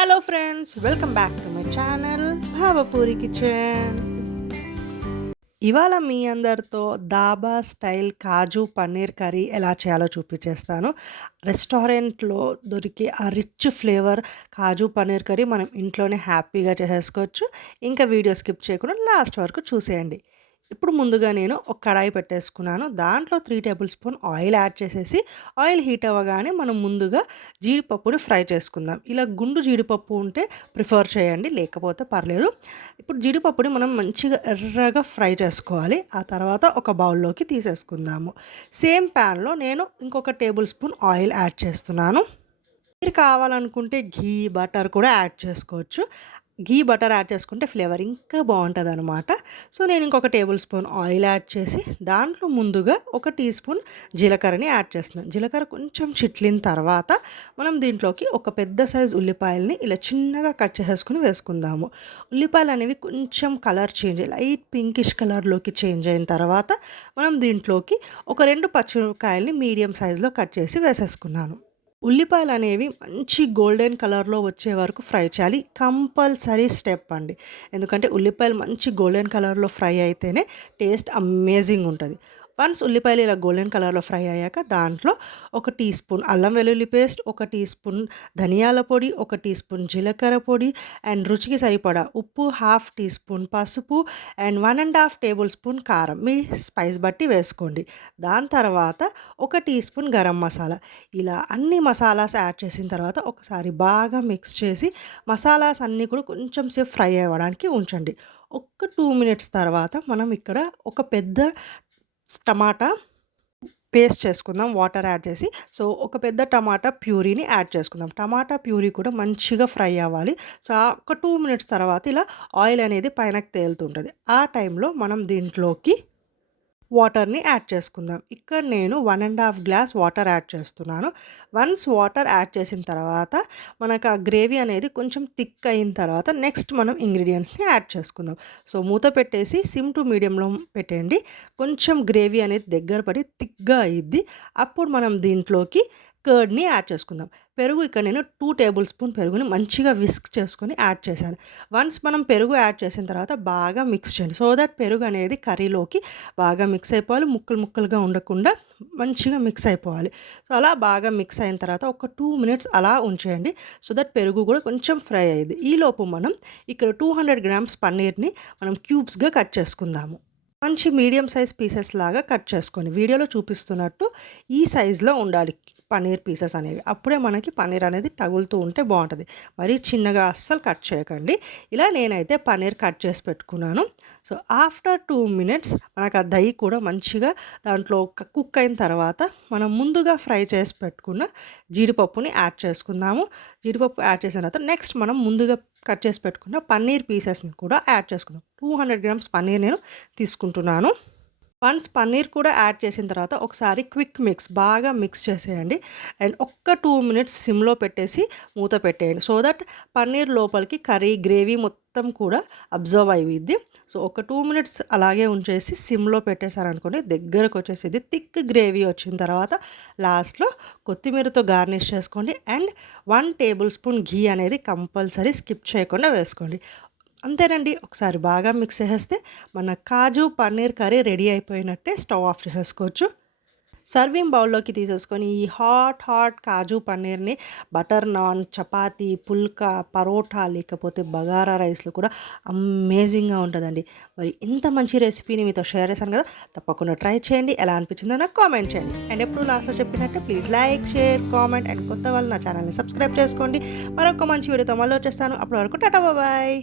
Hello friends, welcome back to my channel Bhavapuri kitchen. ఇవాళ మీ అందరితో dhaba style కాజు paneer curry ఎలా చేయాలో చూపించేస్తాను. రెస్టారెంట్లో దొరికే ఆ రిచ్ ఫ్లేవర్ కాజు పన్నీర్ కర్రీ మనం ఇంట్లోనే హ్యాపీగా చేసేసుకోవచ్చు. ఇంకా వీడియో స్కిప్ చేయకుండా లాస్ట్ వరకు చూసేయండి. ఇప్పుడు ముందుగా నేను ఒక కడాయి పెట్టేసుకున్నాను. దాంట్లో 3 టేబుల్ స్పూన్ ఆయిల్ యాడ్ చేసేసి, ఆయిల్ హీట్ అవ్వగానే మనం ముందుగా జీడిపప్పుని ఫ్రై చేసుకుందాం. ఇలా గుండు జీడిపప్పు ఉంటే ప్రిఫర్ చేయండి, లేకపోతే పర్లేదు. ఇప్పుడు జీడిపప్పుని మనం మంచిగా ఎర్రగా ఫ్రై చేసుకోవాలి. ఆ తర్వాత ఒక బౌల్లోకి తీసేసుకుందాము. సేమ్ ప్యాన్లో నేను ఇంకొక టేబుల్ స్పూన్ ఆయిల్ యాడ్ చేస్తున్నాను. మీరు కావాలనుకుంటే ఘీ, బటర్ కూడా యాడ్ చేసుకోవచ్చు. ఘీ, బటర్ యాడ్ చేసుకుంటే ఫ్లేవర్ ఇంకా బాగుంటుందన్నమాట. సో నేను ఇంకొక టేబుల్ స్పూన్ ఆయిల్ యాడ్ చేసి, దాంట్లో ముందుగా ఒక టీ స్పూన్ జీలకర్రని యాడ్ చేస్తున్నాను. జీలకర్ర కొంచెం చిట్లిన తర్వాత మనం దీంట్లోకి ఒక పెద్ద సైజు ఉల్లిపాయలని ఇలా చిన్నగా కట్ చేసేసుకుని వేసుకుందాము. ఉల్లిపాయలు అనేవి కొంచెం కలర్ చేంజ్, లైట్ పింకిష్ కలర్లోకి చేంజ్ అయిన తర్వాత మనం దీంట్లోకి ఒక 2 పచ్చిమిరపకాయలని మీడియం సైజులో కట్ చేసి వేసేసుకున్నాను. ఉల్లిపాయలు అనేవి మంచి గోల్డెన్ కలర్లో వచ్చే వరకు ఫ్రై చేయాలి. కంపల్సరీ స్టెప్ అండి. ఎందుకంటే ఉల్లిపాయలు మంచి గోల్డెన్ కలర్లో ఫ్రై అయితేనే టేస్ట్ అమేజింగ్ ఉంటుంది. వన్స్ ఉల్లిపాయలు ఇలా గోల్డెన్ కలర్లో ఫ్రై అయ్యాక దాంట్లో ఒక టీ స్పూన్ అల్లం వెల్లుల్లి పేస్ట్, ఒక టీ స్పూన్ ధనియాల పొడి, ఒక టీ స్పూన్ జీలకర్ర పొడి అండ్ రుచికి సరిపడా ఉప్పు, హాఫ్ టీ స్పూన్ పసుపు అండ్ 1½ టేబుల్ స్పూన్ కారం మీ స్పైస్ బట్టి వేసుకోండి. దాని తర్వాత ఒక టీ స్పూన్ గరం మసాలా. ఇలా అన్ని మసాలాస్ యాడ్ చేసిన తర్వాత ఒకసారి బాగా మిక్స్ చేసి మసాలాస్ అన్నీ కూడా కొంచెం సేపు ఫ్రై అవ్వడానికి ఉంచండి. ఒక్క 2 మినిట్స్ తర్వాత మనం ఇక్కడ ఒక పెద్ద టమాటా పేస్ట్ చేసుకుందాం వాటర్ యాడ్ చేసి. సో ఒక పెద్ద టమాటా ప్యూరీని యాడ్ చేసుకుందాం. టమాటా ప్యూరీ కూడా మంచిగా ఫ్రై అవ్వాలి. సో ఒక 2 మినిట్స్ తర్వాత ఇలా ఆయిల్ అనేది పైనకి తేలుతుంటుంది. ఆ టైంలో మనం దీంట్లోకి వాటర్ని యాడ్ చేసుకుందాం. ఇక్కడ నేను 1½ గ్లాస్ వాటర్ యాడ్ చేస్తున్నాను. వన్స్ వాటర్ యాడ్ చేసిన తర్వాత మనకు ఆ గ్రేవీ అనేది కొంచెం థిక్ అయిన తర్వాత నెక్స్ట్ మనం ఇంగ్రీడియంట్స్ని యాడ్ చేసుకుందాం. సో మూత పెట్టేసి సిమ్ టు మీడియంలో పెట్టండి. కొంచెం గ్రేవీ అనేది దగ్గర పడి థిక్గా అయ్యిద్ది. అప్పుడు మనం దీంట్లోకి కర్డ్ని యాడ్ చేసుకుందాం. పెరుగు ఇక్కడ నేను 2 టేబుల్ స్పూన్ పెరుగుని మంచిగా విస్క్ చేసుకొని యాడ్ చేశాను. వన్స్ మనం పెరుగు యాడ్ చేసిన తర్వాత బాగా మిక్స్ చేయండి. సో దట్ పెరుగు అనేది కర్రీలోకి బాగా మిక్స్ అయిపోవాలి. ముక్కలు ముక్కలుగా ఉండకుండా మంచిగా మిక్స్ అయిపోవాలి. సో అలా బాగా మిక్స్ అయిన తర్వాత ఒక 2 మినిట్స్ అలా ఉంచేయండి. సో దట్ పెరుగు కూడా కొంచెం ఫ్రై అయ్యింది. ఈలోపు మనం ఇక్కడ 200 గ్రామ్స్ పన్నీర్ని మనం క్యూబ్స్గా కట్ చేసుకుందాము. మంచి మీడియం సైజ్ పీసెస్ లాగా కట్ చేసుకోండి. వీడియోలో చూపిస్తున్నట్టు ఈ సైజులో ఉండాలి పన్నీర్ పీసెస్ అనేవి. అప్పుడే మనకి పన్నీర్ అనేది తగులుతూ ఉంటే బాగుంటుంది. మరీ చిన్నగా అస్సలు కట్ చేయకండి. ఇలా నేనైతే పన్నీర్ కట్ చేసి పెట్టుకున్నాను. సో ఆఫ్టర్ 2 మినిట్స్ మనకు ఆ దही కూడా మంచిగా దాంట్లో కుక్ అయిన తర్వాత మనం ముందుగా ఫ్రై చేసి పెట్టుకున్న జీడిపప్పుని యాడ్ చేసుకుందాము. జీడిపప్పు యాడ్ చేసిన తర్వాత నెక్స్ట్ మనం ముందుగా కట్ చేసి పెట్టుకున్న పన్నీర్ పీసెస్ని కూడా యాడ్ చేసుకుందాం. 200 గ్రామ్స్ పన్నీర్ నేను తీసుకుంటున్నాను. వన్స్ పన్నీర్ కూడా యాడ్ చేసిన తర్వాత ఒకసారి క్విక్ మిక్స్ బాగా మిక్స్ చేసేయండి. అండ్ ఒక్క 2 మినిట్స్ సిమ్లో పెట్టేసి మూత పెట్టేయండి. సో దట్ పన్నీర్ లోపలికి కర్రీ గ్రేవీ మొత్తం కూడా అబ్జర్వ్ అయ్యిద్ది. సో ఒక 2 మినిట్స్ అలాగే ఉంచేసి సిమ్లో పెట్టేశారనుకోండి, దగ్గరకు వచ్చేసి థిక్ గ్రేవీ వచ్చిన తర్వాత లాస్ట్లో కొత్తిమీరతో గార్నిష్ చేసుకోండి. అండ్ 1 టేబుల్ స్పూన్ ఘీ అనేది కంపల్సరీ స్కిప్ చేయకుండా వేసుకోండి. అంతేనండి. ఒకసారి బాగా మిక్స్ చేసేస్తే మన కాజు పన్నీర్ కర్రీ రెడీ అయిపోయినట్టే. స్టవ్ ఆఫ్ చేసేసుకోవచ్చు. సర్వింగ్ బౌల్లోకి తీసేసుకొని ఈ హాట్ కాజు పన్నీర్ని బటర్ నాన్, చపాతీ, పుల్కా, పరోటా లేకపోతే బగారా రైస్లో కూడా అమేజింగ్గా ఉంటుందండి. మరి ఇంత మంచి రెసిపీని మీతో షేర్ చేశాను కదా, తప్పకుండా ట్రై చేయండి. ఎలా అనిపించిందో నాకు కామెంట్ చేయండి. అండ్ ఎప్పుడు లాస్ట్లో చెప్పినట్టే please like, share, comment and కొత్త వాళ్ళు నా ఛానల్ని సబ్స్క్రైబ్ చేసుకోండి. మరొక మంచి వీడియోతో మళ్ళీ వచ్చేస్తాను. అప్పటి వరకు టాటా బాయ్.